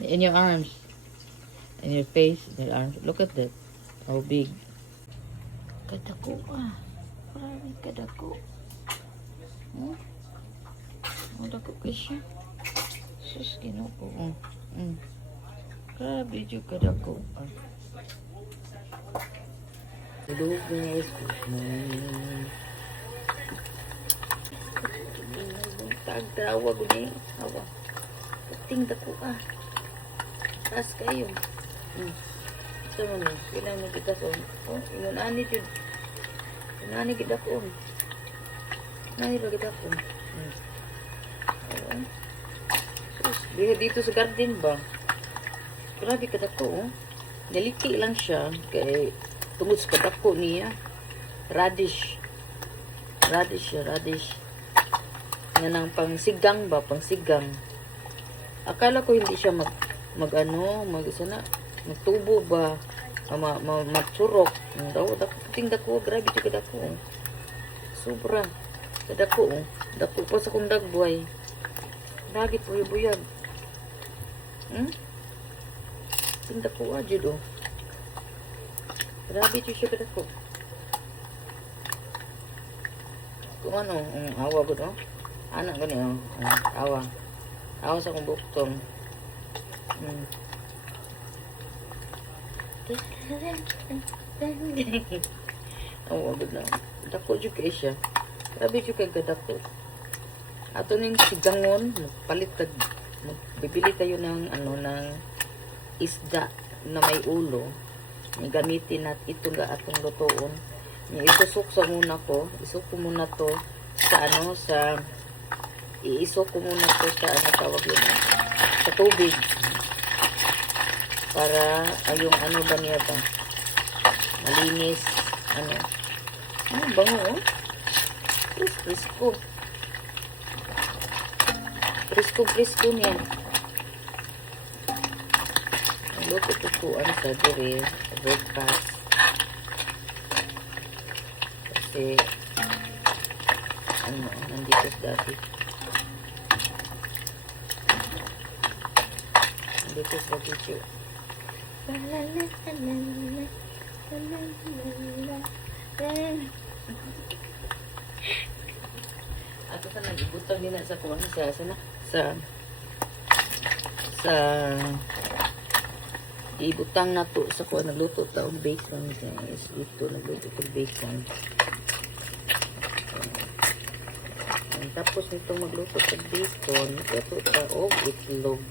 In your arms. In your face, the arms. Look at that. How big. Kadako ah. Grabe kadako. Oh. Oh, dako ka siya. Sus, ginoo. Grabe yung kadako ah. Hello guys. Pagdawa ko ni. Awa. Kating dako ah. Taas kayo. So mo ni, kailangan mo kita ko. Oh, yun ani jud. Yun ani kita ko. Nani ba kita ko? Sus, dito sa garden ba? Grabe ka dako. Naliti lang siya kay tungod sa kadako niya. Radish. Radish siya, radish. Yan ang pangsigang ba, pangsigang. Akala ko hindi siya magtubo ba, matsurok. Ting dako, grabe siya kadako. Sobra. Kadako, dako pa sa kong dagboy. Grabe po yung buyag. Ting dako aja do. Grabe siya kadako. Kung ano, awa ko do. Anak ko niya, awa. Awa sa kong buktong. Awa ko na. Dako juga siya. Grabe juga kadako. Ato ning sigangon, bibili tayo ng ng isda na may ulo. Gamitin nat ito nga atong lutoon. Isusok sa muna ko. Isok ko muna to sa iisok ko muna to sa tawag yun, sa tubig. Para yung ba niya ba? Malinis. Bango. Presko. Presko niya. Luto ko sa dire, breakfast. Kasi nandito sa dati. Nandito sa video. Ako sa nag-ibutang din sa kuwan sa ibutang na to sa kuwan, nagluto taong bacon guys. Ito nagluto ko bacon. Tapos nito magluto sa bacon, ito taong itlog.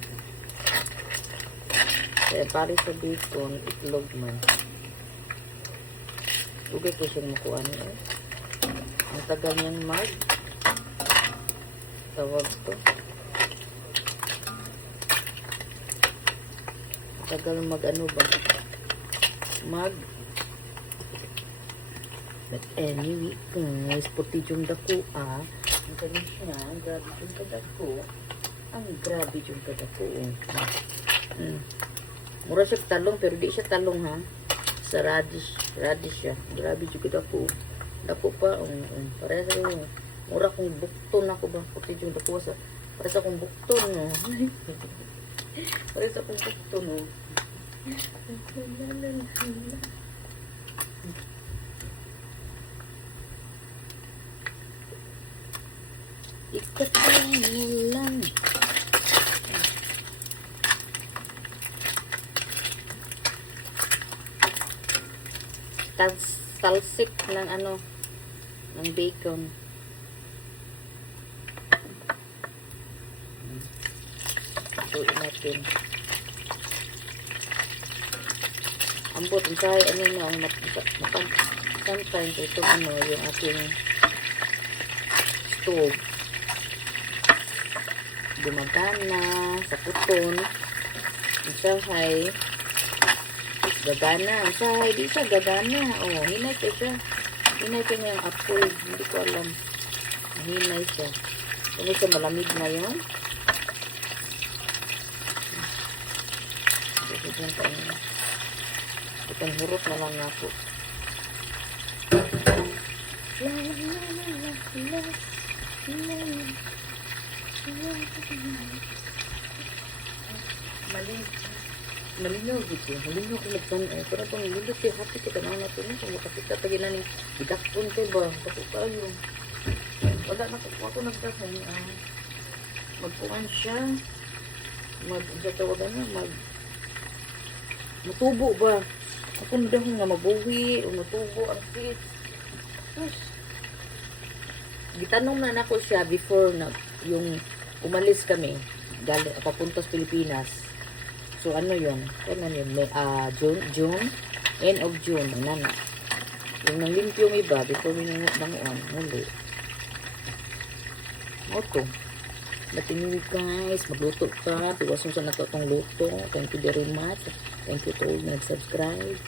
Kaya pare sa bacon, itlog man. Ugay ko siyang makuha niya. Ang tagal niyang tawag to. Tagal but anyway guys, puti yung dako ang kanya siya, grabe yung kadako. Ang grabe yung kadako. Mura siya talong, pero di siya talong ha. Sa radish siya. Grabe yung kadako. Dako pa, pareha sa yung mura kong bukton ako ba. Puti yung dako sa pareha sa kong bukton pareha sa kong bukton ikat lang. Talsik ng ng bacon. Tuloy natin. Ambot ang sahay sometimes ito yung ating stove. Gumagana sa puton. Ang sahay gagana. Ang sahay di siya gagana. Hinay ko siya. Hinay ko niya yung apple. Hindi ko alam. Hinay siya. Kung siya malamig na yun. Itong hurot na lang ako. Malinaw gitu. Malinaw ko nagtan pero pang lindot kay happy kita na nato ni kung makakita pa gina ni gidakpon kay ba kasi kayo. Wala na ko nagdasan magkuhan siya. Sa tawagan na matubo ba? Ako dahon nga mabuhi o matubo ang kids. Sus. Gitanong na nako siya before na yung umalis kami papunta sa Pilipinas. So ano yun? Kailan yun? June? End of June. Nana. Yung nanglimpyo yung iba before may nanguan. Huli. Oto. Natingin guys. Magluto ka. Tiwasan sa nato itong luto. Thank you very much. Thank you to all nag-subscribe.